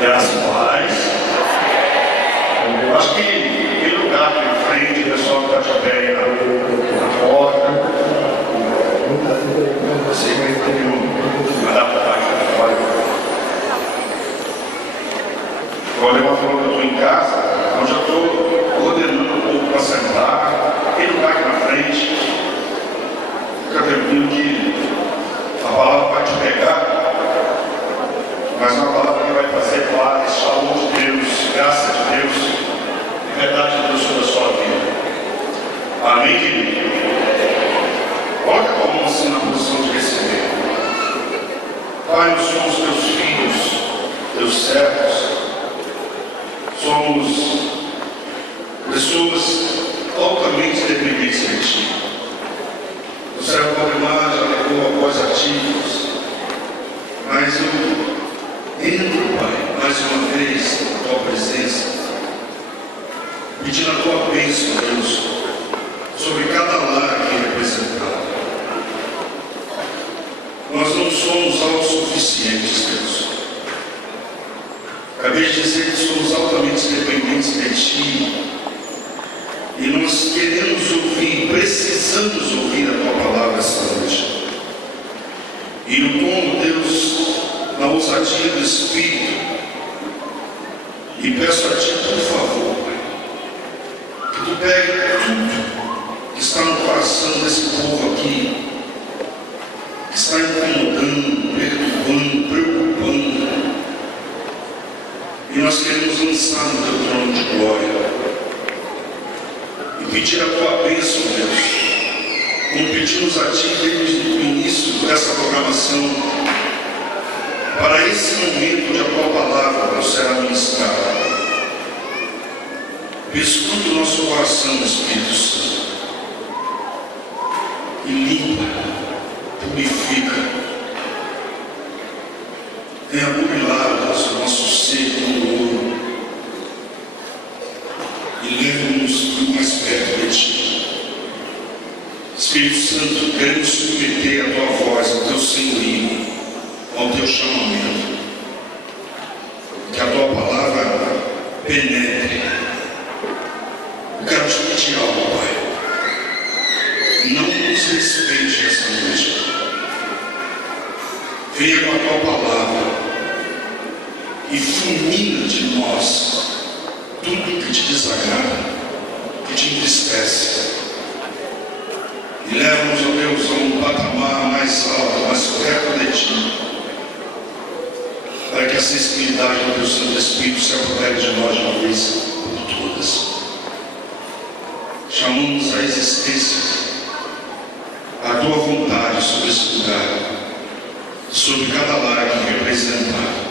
Graças a paz. Eu acho que aquele lugar aqui na frente, o pessoal que está de pé na porta, você vai dar para trás da fora. Agora eu falou que eu estou em casa, eu já estou ordenando um pouco para sentar, aquele lugar aqui na frente, fica tranquilo que a palavra vai te pegar, mas uma palavra que vai fazer paz, shalom de Deus, graça de Deus, verdade de Deus sobre a sua vida. Amém, querido? Coloca a tua mão assim na posição de receber. Pai, nós somos teus filhos, teus servos, somos pessoas altamente dependentes de ti. O servo Valdemar já levou a voz ativos, mas eu entro, Pai, mais uma vez na tua presença, pedindo a tua bênção, Deus, sobre cada lar aqui representado. Nós não somos autossuficientes, Deus. Acabei de dizer que somos altamente dependentes de ti. E nós queremos ouvir, precisamos ouvir a tua palavra esta noite. E no tom, Deus, na ousadia do Espírito, e peço a ti, por favor, Pai, que tu pegue tudo que está no coração desse povo aqui, que está incomodando, perturbando, preocupando, e nós queremos lançar no teu trono de glória e pedir a tua bênção, Deus, como pedimos a ti desde o início dessa programação, para esse momento onde a tua palavra nos será ministrada. Escuta o nosso coração, Espírito Santo, e limpa, purifica, venha burilar o nosso ser como ouro e leva-nos mais perto de ti. Espírito Santo, queremos submeter a tua voz, ao teu senhorio, ao teu chamamento, que a tua palavra penetre. Eu quero te pedir algo, Pai. Não nos respeite essa noite. Venha com a tua palavra e fulmina de nós tudo que te desagrada, que te entristece. E leva-nos, ó Deus, a um patamar mais alto, mais perto de ti, para que a sensibilidade do teu Santo Espírito se apodere de nós de uma vez por todas. Chamamos a existência, a tua vontade sobre esse lugar, sobre cada lar aqui representado.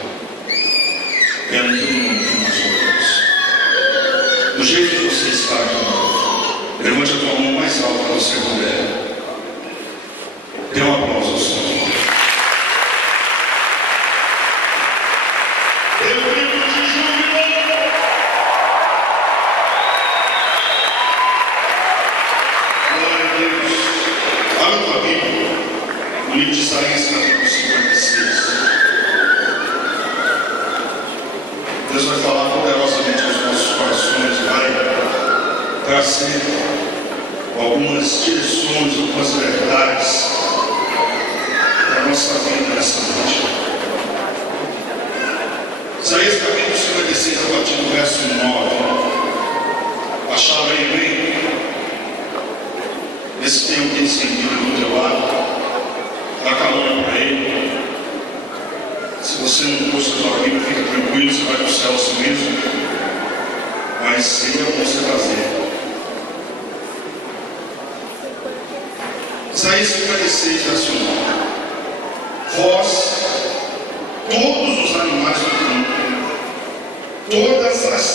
É no teu nome que nós oramos. Do jeito que você está aqui, levante a tua mão mais alta que você puder. Dê um aplauso ao Senhor. No livro de Isaías, capítulo 56. Deus vai falar poderosamente aos nossos corações, vai trazer algumas direções, algumas verdades para a nossa vida nessa noite. Isaías, capítulo 56, a partir do verso 9. Acharam aí bem? Vê se tem alguém sem Bíblia do teu lado. Dá calor para ele. Se você não trouxe a sua Bíblia, fica tranquilo, você vai para o céu assim mesmo. Mas sempre é bom você trazer. Isaías 56, verso 9. Vós, todos os animais do campo, todas as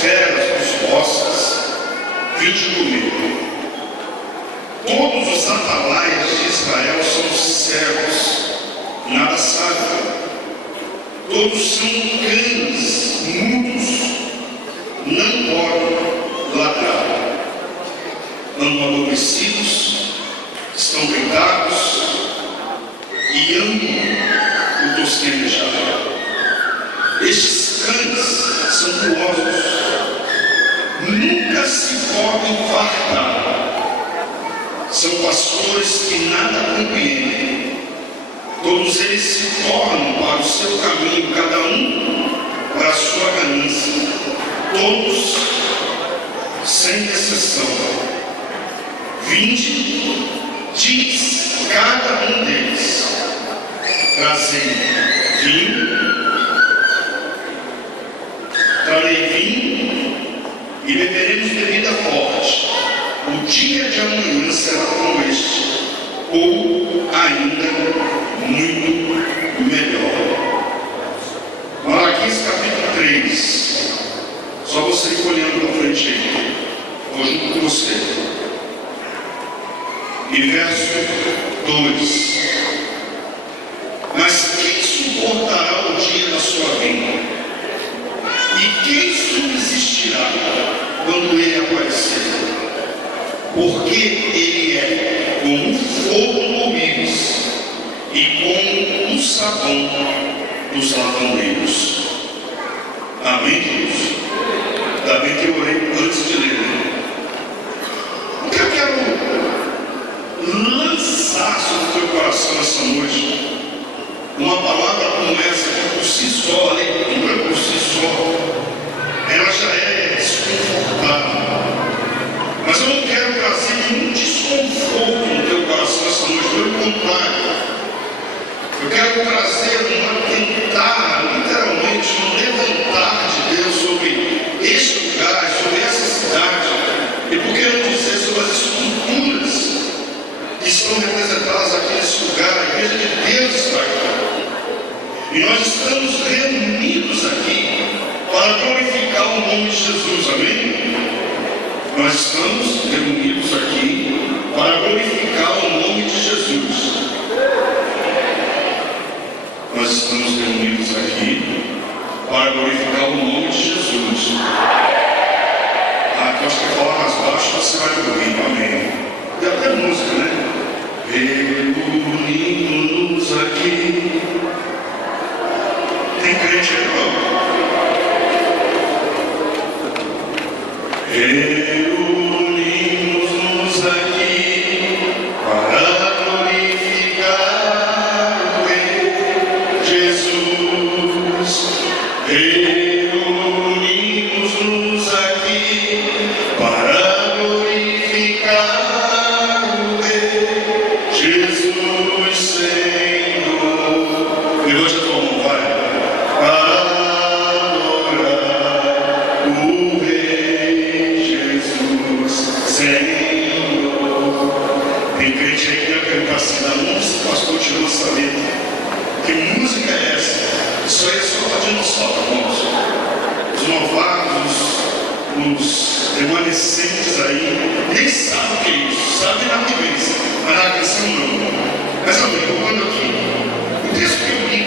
feras dos bosques, vinde comigo. Todos os atalaias de Israel são servos, nada sabem. Todos são cães mudos, não podem ladrar. Andam adormecidos, estão deitados e amam o tosquenejar. Estes Os cães são curiosos, nunca se podem fartar. São pastores que nada compreendem. Todos eles se tornam para o seu caminho, cada um para a sua ganância. Todos, sem exceção. Vinde, diz cada um deles, trazei vinho, trarei vinho e beberemos bebida forte. O dia de amanhã será como este, ou ainda muito melhor. Malaquias capítulo 3. Só você ir olhando para frente aí. Vou junto com você. E verso 2. Mas quem suportará o dia da sua vinda? E quem subsistirá quando ele aparecer? Porque ele é como fogo no íris e como o sabão dos lavandeiros. Amém, Deus? Ainda bem que eu orei antes de ler. O que eu quero lançar sobre o teu coração essa noite? Uma palavra como essa, que por si só, a leitura por si só, ela já é desconfortável. Mas eu não quero trazer nenhum desconforto no teu coração essa noite, pelo contrário. Eu quero trazer tentar, literalmente, levantar de Deus sobre este lugar, sobre essa cidade, e por que não dizer sobre as estruturas que estão representadas aqui nesse lugar. A igreja de Deus está aqui. E nós estamos reunidos aqui para glorificar o nome de Jesus, amém? Nós estamos reunidos aqui para glorificar o nome de Jesus. Nós estamos reunidos aqui para glorificar o nome de Jesus. Eu acho que falar mais baixo você vai ouvir, amém? E até música, né? Reunimos aqui. Tem crente aí, não? Reunimos-nos aqui para glorificar o Rei Jesus. Reunimos-nos aqui para glorificar o Rei Jesus, Senhor. Levante a tua mão, vai. Para adorar o Rei Jesus, Senhor. Tem crente aí que vai perguntar assim: da onde esse pastor tirou essa letra? Que música é essa? Isso aí é só para dinossauro, irmãos. Os novatos, os remanescentes aí, nem sabem o que é isso, sabem na vivência, mas na canção não. Mas amém, voltando aqui. O texto que eu li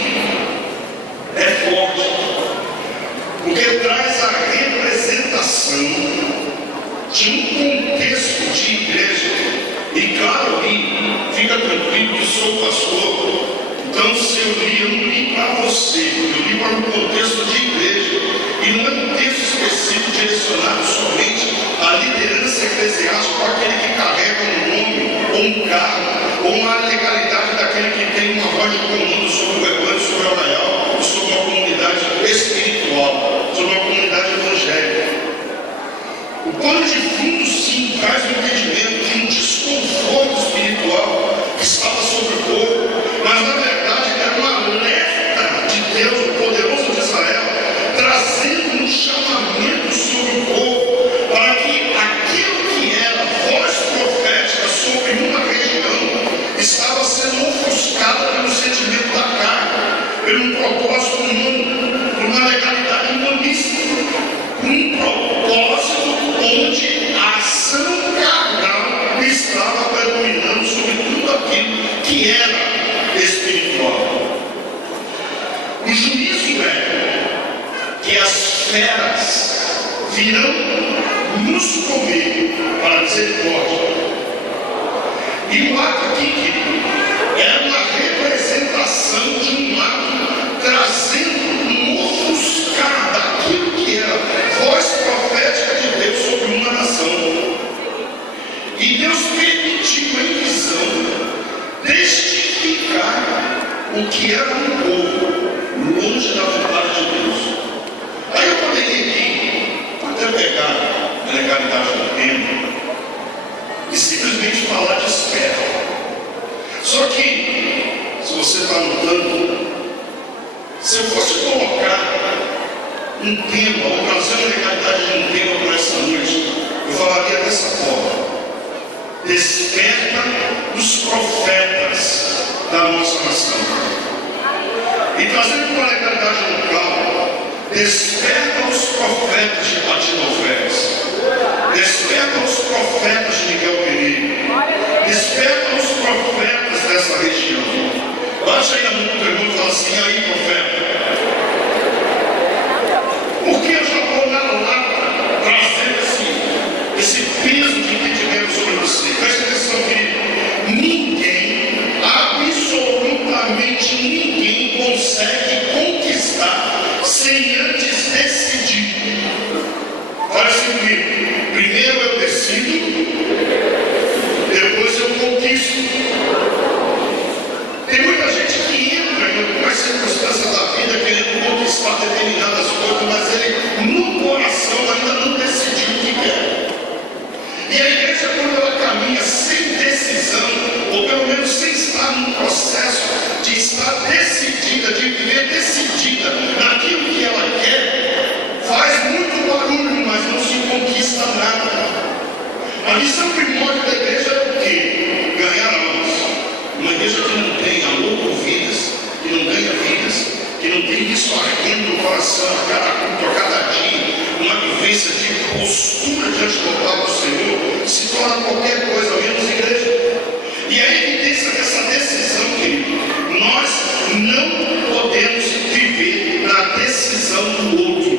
é forte, porque traz a representação de um contexto de igreja. E claro, ali, fica tranquilo que sou pastor. Então, se eu não li para você, eu li para um contexto de igreja. E não é um texto específico direcionado somente à liderança eclesiástica, aquele que carrega um nome, ou um cargo, ou uma legalidade daquele que tem uma voz de comando sobre o rebanho, sobre o arraial, sobre uma comunidade espiritual, sobre uma comunidade evangélica. O pano de fundo, sim, traz o entendimento de um desconforto espiritual que estava sobre o povo, mas na verdade era uma alerta de Deus, o poderoso de Israel, trazendo um chamamento sobre o povo, para que aquilo que era voz profética sobre uma região estava sendo ofuscado pelo sentimento da carne, pelo propósito humano, por uma legalidade humanista, um propósito onde a ação carnal estava predominando sobre tudo aquilo que era espiritual. O juízo é que as feras virão nos comer para misericórdia. E o ato aqui, querido, é uma representação de um ato trazendo um ofuscar Se eu fosse colocar um tema, ou trazer uma realidade de um tema para essa noite, eu falaria dessa forma: desperta os profetas da nossa nação. E trazendo para a realidade local, desperta os profetas de Batinofés, desperta os profetas de Miguel Pereira, desperta os profetas dessa região. Baixa aí a mão do irmão e fala assim: aí, profeta. Porque eu já vou na lata trazer esse peso de entendimento sobre você. Presta atenção, querido. Ninguém, absolutamente ninguém, consegue conquistar sem antes decidir. Parece que primeiro eu decido, depois eu conquisto. Tem muita gente que entra em algumas circunstâncias da vida querendo conquistar determinadas coisas, mas ele no coração ainda não decidiu o que quer. E a igreja, quando ela caminha sem decisão, ou pelo menos sem estar num processo de estar decidida, de viver decidida naquilo que ela quer, faz muito barulho, mas não se conquista nada. A missão primordial da igreja é o quê? Ganhar almas. Uma igreja que não tem amor por vidas, que não ganha vidas, que não tem isso ardendo no coração a cada culto, a cada dia, uma vivência de postura diante do altar do Senhor, se torna qualquer coisa menos igreja. E a evidência dessa decisão, querido, nós não podemos viver na decisão do outro.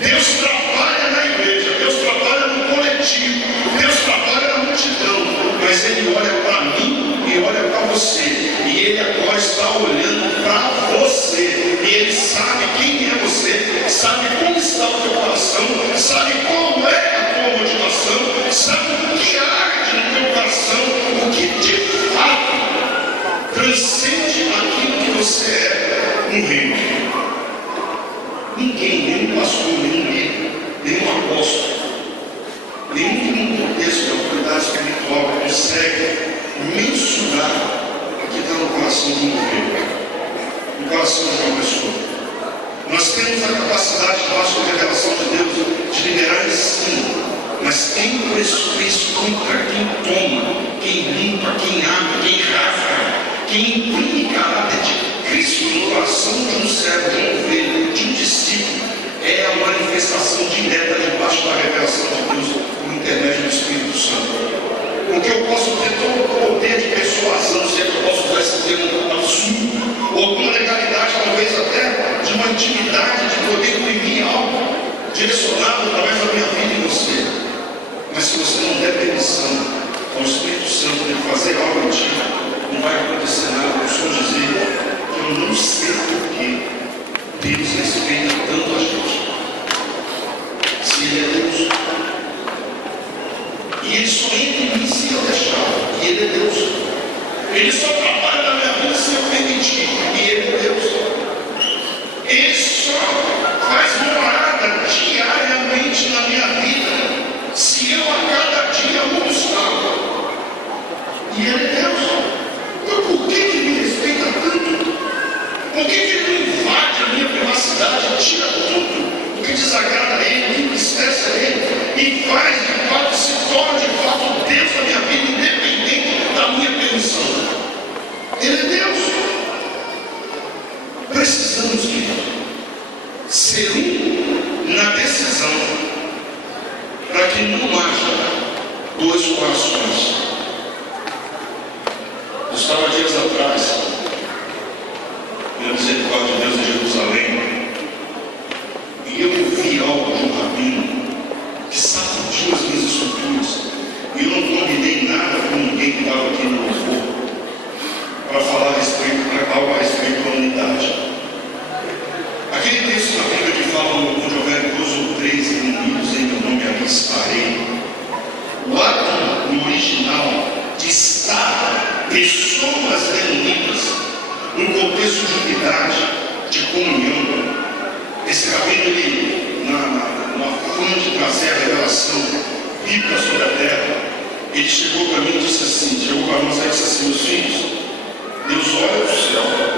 Deus trabalha na igreja, Deus trabalha no coletivo, Deus trabalha na multidão, mas Ele olha para mim e olha para você, e Ele agora está olhando para você, e Ele sabe quem é você, sabe como está o teu coração, sabe qual é a tua motivação, sabe o que arde no teu coração, o que de fato transcende aquilo que você é no reino. Ninguém, nenhum pastor, nenhum líder, nenhum apóstolo, nenhum que num contexto de autoridade espiritual consegue mensurar o que está no coração de um indivíduo, no coração de uma pessoa. Nós temos a capacidade, debaixo da revelação de Deus, de liberar ensino, mas quem prescruta, quem toma, quem limpa, quem abre, quem rasga, quem imprime caráter de Cristo no coração de um servo, de um ovelha, de um discípulo, é a manifestação direta debaixo da revelação de Deus por intermédio do Espírito Santo. Porque eu posso ter todo o poder de persuasão, se é que eu posso usar esse termo absurdo, ou alguma legalidade, talvez até de uma intimidade, de poder imprimir algo direcionado através da minha vida em você. Mas se você não der permissão ao Espírito Santo de fazer algo em ti, não vai acontecer nada. Eu só dizer que eu não sei porquê Deus respeita tanto a gente. Se Ele é Deus, e Ele só entra em mim se eu deixar, e Ele é Deus. Ele só trabalha na minha vida se eu permitir, e Ele é Deus. Ele só faz morada diariamente na minha vida se eu a cada dia o buscar. E Ele é Deus. Então por que Ele me respeita tanto? Por que Ele não invade a minha privacidade, tira tudo o que desagrada a Ele, que entristece a Ele, e faz de fato, se torna de fato Deus da minha vida, independente da minha permissão? Ele é Deus. Precisamos, querido, ser um na decisão, para que não haja dois corações. Eu estava dias atrás, pela misericórdia de Deus, em Jerusalém, e eu ouvi algo de um rabino que sacudiu as minhas estruturas, e eu não combinei nada com ninguém que estava aqui no louvor para falar algo a respeito da unidade. Aquele texto na Bíblia que fala onde houver 2 ou 3 reunidos em meu nome, ali estarei. O ato no original de estar pessoas reunidas num contexto de unidade, de comunhão. Esse rabino, ele, no afã de trazer a revelação bíblica sobre a terra, ele chegou para mim e disse assim, chegou para nós e disse assim: meus filhos, Deus olha do céu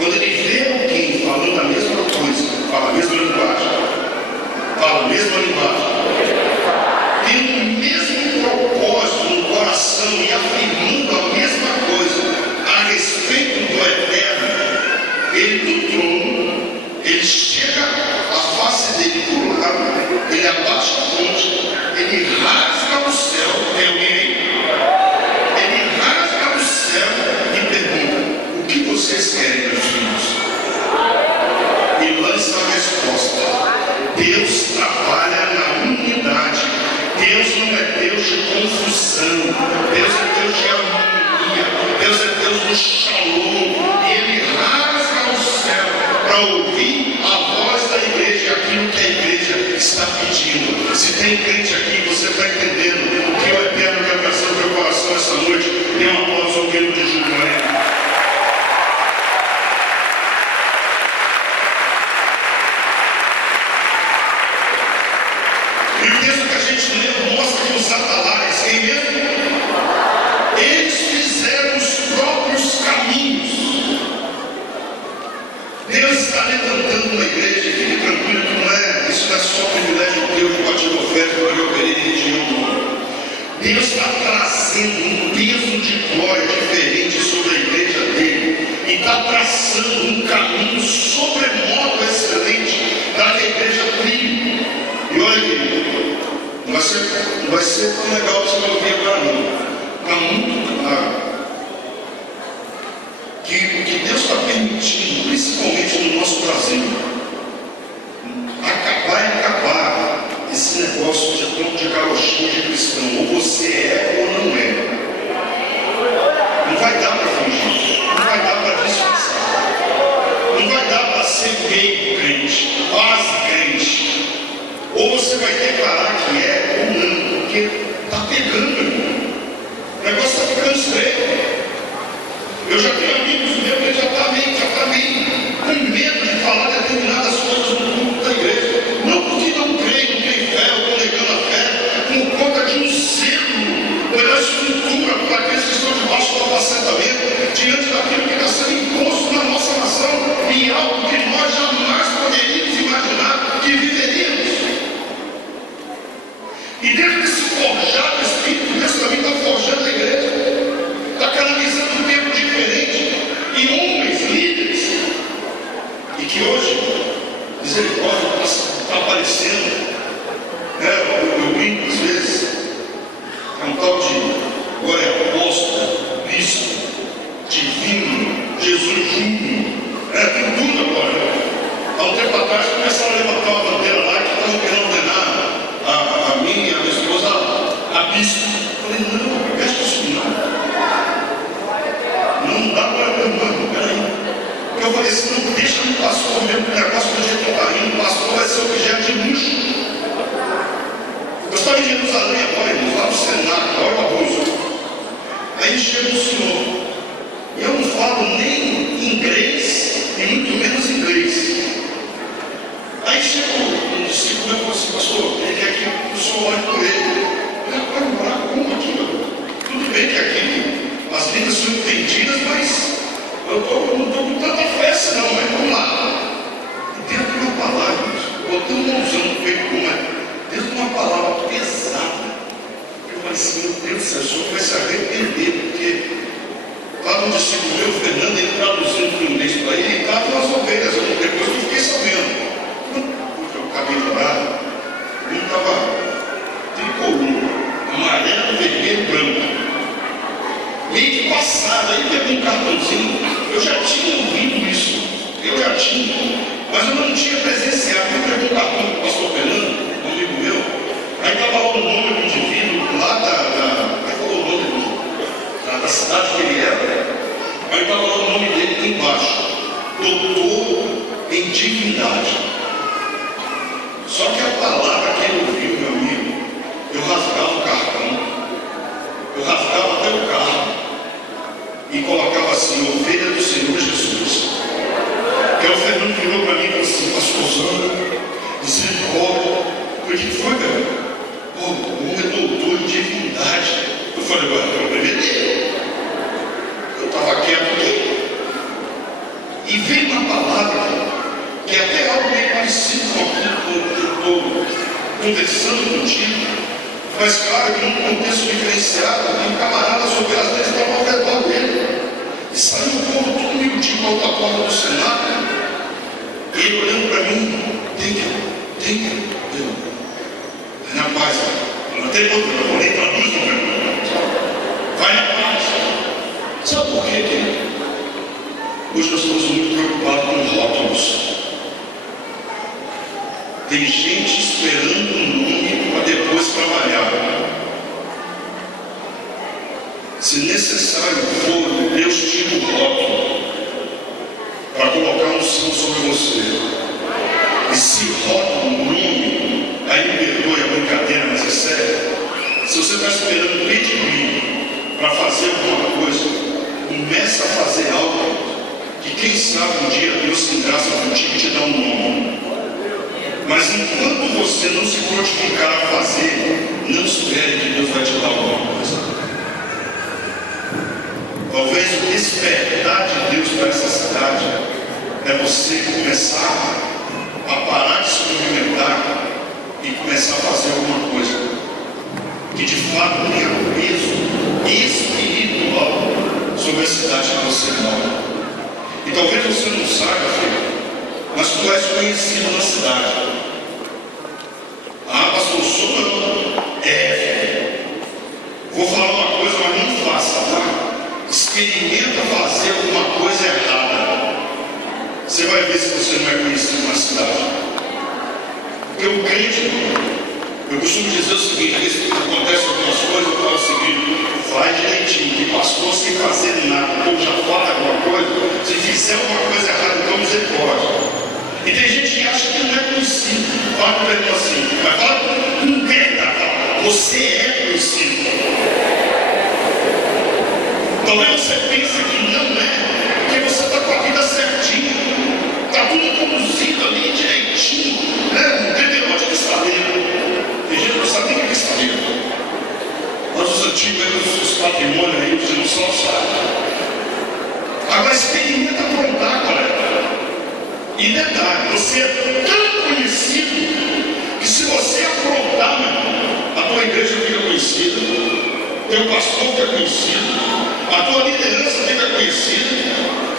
Quando ele vê alguém falando a mesma coisa, fala a mesma linguagem, tem o mesmo propósito no coração e afirmando a mesma coisa a respeito do eterno, ele do trono, ele chega a face dele por lado, ele abaixa a fonte, ele rasga o céu, tem alguém aí? Ele rasga o céu e pergunta: o que vocês querem, meus filhos? E lança a resposta: Deus trabalha na unidade. Deus não é Deus de confusão. Deus é Deus de harmonia. Deus é Deus do shalom. E Ele rasga o céu para ouvir a voz da igreja e aquilo que a igreja está pedindo. Se tem crente aqui, você está entendendo o que o Eterno quer trazer no teu coração essa noite. Dê um aplauso ao Guilherme de Júlio. Mostra que os atalaias, quem mesmo? Eles fizeram os próprios caminhos. Deus está levantando uma igreja, fique tranquilo que não é, isso não é só privilégio de Deus, pode ir oferta, pode operar em região. Deus está trazendo um peso de glória diferente sobre a igreja dele e está traçando um caminho sobremodo excelente para que a igreja brilhe. E olha aqui, não vai ser tão legal você não ouvir agora não. Está muito claro que o que Deus está permitindo, principalmente no nosso Brasil, acabar esse negócio de carochinha de cristão. Ou você é ou não é. Não vai dar para fingir. Não vai dar para disfarçar. Não vai dar para ser meio crente, quase crente. Ou você vai declarar que é ou não, porque está pegando, irmão. O negócio está ficando estreito. Eu já tenho amigos meus que já está meio com medo de falar determinadas coisas no culto da igreja. Não porque não creem, não tem fé, ou estão negando a fé, por conta de um zelo pela estrutura, para aqueles que estão debaixo do apacentamento, diante daquilo que está sendo imposto na nossa nação, em algo que nós jamais poderíamos imaginar que viveríamos. E dentro desse forjado, o Espírito de Deus também está forjando a igreja, está canalizando um tempo diferente, e homens, líderes, e que hoje, misericórdia, está aparecendo, eu brinco às vezes, é um tal de glória apóstolo, bispo, divino, Jesus Júnior, tem tudo agora. Há um tempo atrás começaram a levantar uma bandeira lá que estavam querendo ordenar a mim e a minha esposa a bispo. Eu falei: não, não presta isso não dá para eu não, peraí. Porque eu falei assim: não deixa no pastor mesmo, o negócio do jeito que está indo, o pastor vai ser objeto de luxo. Eu estava em Jerusalém agora, irmãos, lá no Senado, olha o abuso. Aí chega o senhor, e eu não falo nem inglês e muito menos inglês. Aí chegou um discípulo e falou assim: pastor, ele quer que o senhor ore por ele. Eu falei: orar como aqui? Tudo bem que aqui as vidas são entendidas, mas eu não estou com tanta festa não, mas vamos lá. E dentro de uma palavra, botei um mãozão no peito, dentro de uma palavra pesada, eu falei assim: meu Deus do céu, o senhor vai se arrepender, porque estava um discípulo meu, o Fernando, ele traduzindo para o inglês para ele, e estava nas ovelhas, depois eu fiquei sabendo. Eu acabei de orar, ele estava tricolor, amarelo, vermelho, branco. Meio que passado, aí pegou um cartãozinho. Eu já tinha ouvido isso, mas eu não tinha presenciado. Eu peguei um cartão do pastor Fernando, um amigo meu, aí estava lá o nome do indivíduo, lá aí falou o nome da cidade que ele era, aí estava lá o nome dele embaixo: doutor em divindade. Só que a palavra que ele ouviu, meu amigo, eu rasgava o cartão, eu rasgava até o carro e colocava assim: ovelha do Senhor Jesus. Que o Fernando virou para mim e falou assim: pastorzão, misericórdia. O que foi, velho? Pô, o homem é doutor em divindade. Eu falei: agora eu vou beber. Eu estava quieto aqui. E vem uma palavra que é até algo meio parecido com aquilo que eu estou conversando contigo, mas claro que num contexto diferenciado, tem camaradas sobre as leis estavam ao redor dele. E saiu um povo todo miudinho para outra porta do Senado. E ele olhando para mim, tem, eu. Na paz, eu não tenho outro, eu nem traduz, não. Vai na paz. Sabe por quê, querido? Hoje nós estamos muito preocupados com rótulos. Tem gente esperando um nome para depois trabalhar. Se necessário for, Deus tira o rótulo para colocar unção sobre você. E se rótulo, nome, aí me perdoe a brincadeira, mas é sério. Se você está esperando pedigree para fazer alguma coisa, começa a fazer algo que quem sabe um dia Deus tem graça contigo e te dá um nome. Mas enquanto você não se prontificar a fazer, não espere que Deus vai te dar alguma coisa. Talvez o despertar de Deus para essa cidade é você começar a parar de se movimentar e começar a fazer alguma coisa que de fato tenha peso espiritual sobre a cidade que você mora. E talvez você não saiba, filho, mas tu és conhecido na cidade. Ah, pastor, sou não. Vou falar uma coisa, mas não faça, tá? Experimenta fazer alguma coisa errada. Você vai ver se você não é conhecido na cidade. Porque o crente, eu costumo dizer o seguinte: acontece algumas coisas, eu falo o seguinte: vai direitinho, que pastor sem fazer nada, ou já fala alguma coisa, se fizer alguma coisa errada, então misericórdia. E tem gente que acha que não é conhecido. Fala com ele assim, mas fala com quem? Você é conhecido. Talvez você pense que não é, porque você está com a vida certinha, está tudo conduzido ali direitinho, né? Não tem negócio de estaleiro. Tem gente que não sabe nem o que é estaleiro. Mas os antigos, os patrimônios aí, você não só sabe. Agora experimenta aprontar, galera. E detalhe, você é tão conhecido que se você aprontar, a tua igreja fica conhecida, teu pastor fica conhecido, a tua liderança fica conhecida.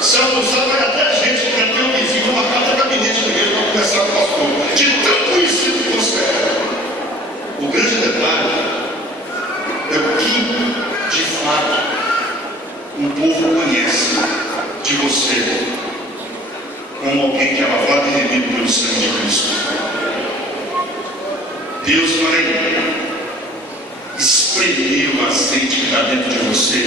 Se ela usar, vai até gente que vai ter um vizinho, uma carta de gabinete da igreja para conversar com o pastor. De tão conhecido que você é. O grande detalhe é o que, de fato, o povo conhece de você como alguém que é lavado e remido pelo sangue de Cristo. Deus vai espremer o azeite que está dentro de você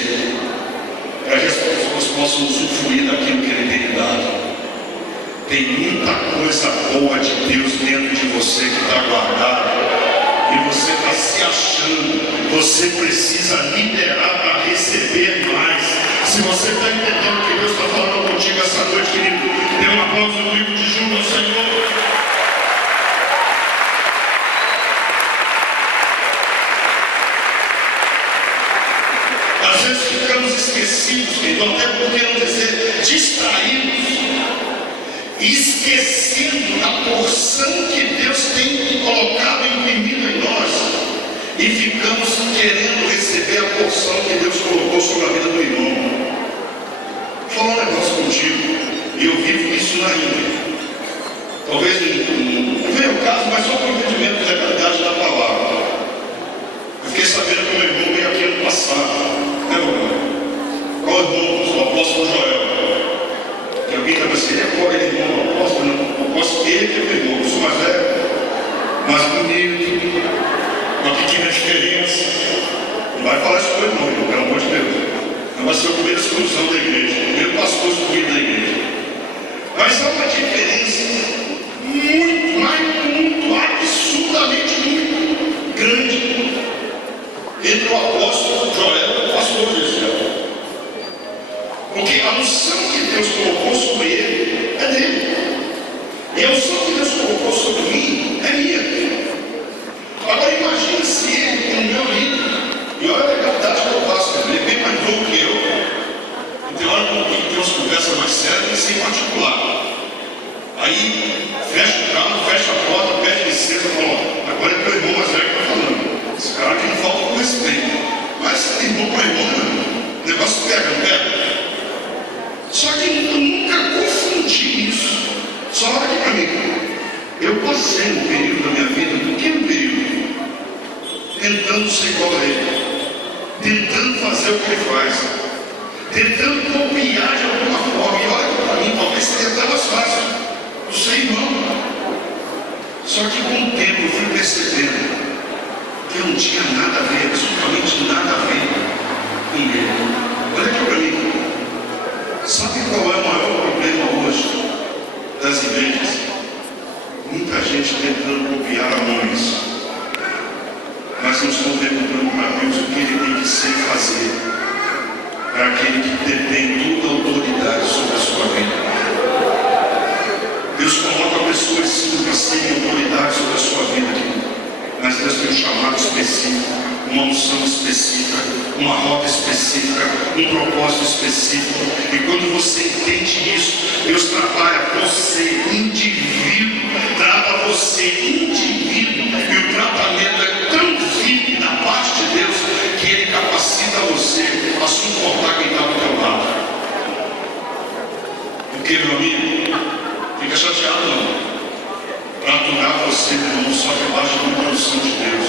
para que as pessoas possam usufruir daquilo que Ele tem lhe dado. Tem muita coisa boa de Deus dentro de você que está guardada e você está se achando. Você precisa liderar para receber mais. Se você está entendendo o que Deus está falando contigo essa noite, querido, dê um aplauso no livro de Júbilo ao Senhor. Às vezes ficamos esquecidos, querido, até por que não dizer distraídos, e esquecendo da porção que Deus tem colocado, imprimido em nós, e ficamos querendo receber a porção que Deus colocou sobre a vida do irmão. Vou falar um negócio contigo, e eu vivo isso na Índia. Talvez não venha o caso, mas só com o entendimento da realidade da palavra. Eu fiquei sabendo que o meu irmão veio aqui ano passado. Qual irmão? O apóstolo Joel. Que alguém está pensando, ele é irmão do apóstolo? Não, o apóstolo, ele que é meu irmão. Eu sou mais velho, mais bonito, uma pequena diferença. Não vai falar isso com ele, não, pelo amor de Deus. Não vai ser o primeiro exclusão da igreja, o primeiro pastor excluído da igreja. Mas há uma diferença muito, mas muito, absurdamente muito grande entre o apóstolo Joel e o pastor Gesiel. Porque a unção que Deus colocou sobre ele é dele. E a unção que Deus colocou sobre mim é minha. Agora imagine se ele, como meu líder, e olha a legalidade que eu faço, ele é bem mais novo que eu. E tem hora que tem umas conversas mais sérias. Aí fecha o carro, fecha a porta, pede licença, fala: agora é teu irmão mais velho que está falando. Esse cara aqui não falta com respeito. Mas irmão para irmão, né? O negócio pega, não pega? Só que eu nunca confundi isso. Só olha aqui para mim. Eu passei um período da minha vida, um pequeno período, tentando ser igual a ele, tentando fazer o que ele faz, tentando copiar de alguma forma. E olha para mim, talvez seria até mais fácil do ser irmão. Só que com o tempo eu fui percebendo que eu não tinha nada a ver, absolutamente nada a ver com ele. Olha aqui para mim. Sabe qual é o maior problema hoje das igrejas? Muita gente tentando copiar a nós, mas não estão perguntando para Deus o que ele tem que ser e fazer para aquele que detém toda a autoridade sobre a sua vida. Deus coloca pessoas sim para serem autoridade sobre a sua vida aqui, mas Deus tem um chamado específico, uma unção específica, uma rota específica, um propósito específico. E quando você entende isso, Deus trabalha você, indivíduo, trata você, indivíduo, e o tratamento é tão firme da parte de Deus que Ele capacita você a suportar quem está do teu lado. Porque, meu amigo, fica chateado não. Para aturar você, meu irmão, só debaixo da introdução de Deus.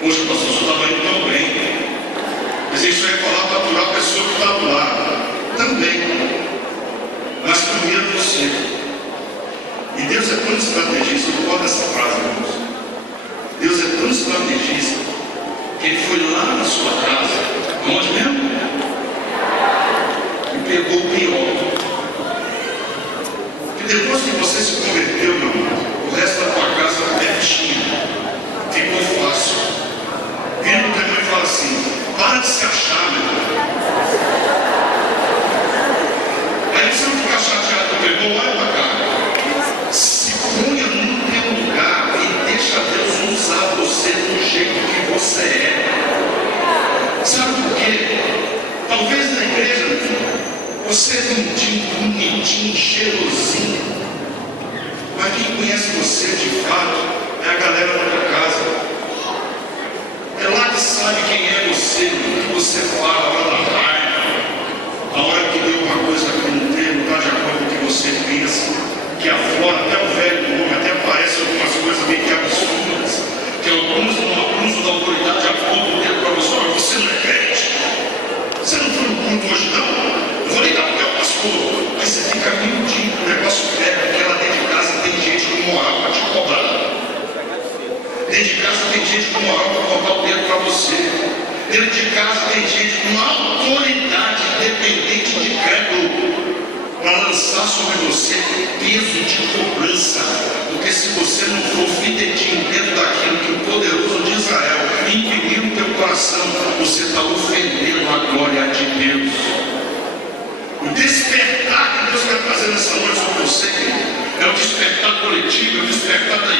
Poxa, pastor, você estava indo tão bem. Mas isso ia falar para aturar a pessoa que está do lado. Também. Mas primeiro você. E Deus é tão estrategista, eu gosto dessa frase, irmãos. Deus é tão estrategista que Ele foi lá na sua casa, onde mesmo? E pegou o pior. E depois que você se converteu, meu irmão, o resto da tua casa é pertinho. Ficou fácil. Vira no teu irmão e fala assim: para de se achar, meu irmão. Aí você não fica chateado com o teu irmão, olha para cá. Se ponha no teu lugar e deixa Deus usar você do jeito que você é. Sabe por quê? Talvez na igreja você é lindinho, bonitinho, cheirosinho, mas quem conhece você de fato é a galera da tua casa. É lá que sabe quem é você, o que você fala, a hora da raiva, a hora que deu uma coisa que não tem, não está de acordo com o que você pensa, que aflora até o velho do homem, até parece algumas coisas meio que absurdas, que alguns no abuso da autoridade apontam o dedo para você: mas você não é crente, você não foi no culto hoje não, eu vou ligar para o meu pastor. Aí você fica miudinho, o negócio pega, porque lá dentro de casa tem gente com moral para te cobrar. Dentro de casa tem gente com moral para botar o dedo para você. Dentro de casa tem gente com autoridade independente de crédito para lançar sobre você peso de cobrança. Porque se você não for fidedigno dentro daquilo que o poderoso de Israel imprimiu no teu coração, você está ofendendo a glória de Deus. O despertar que Deus quer trazer nessa noite sobre você é o despertar coletivo, é o despertar da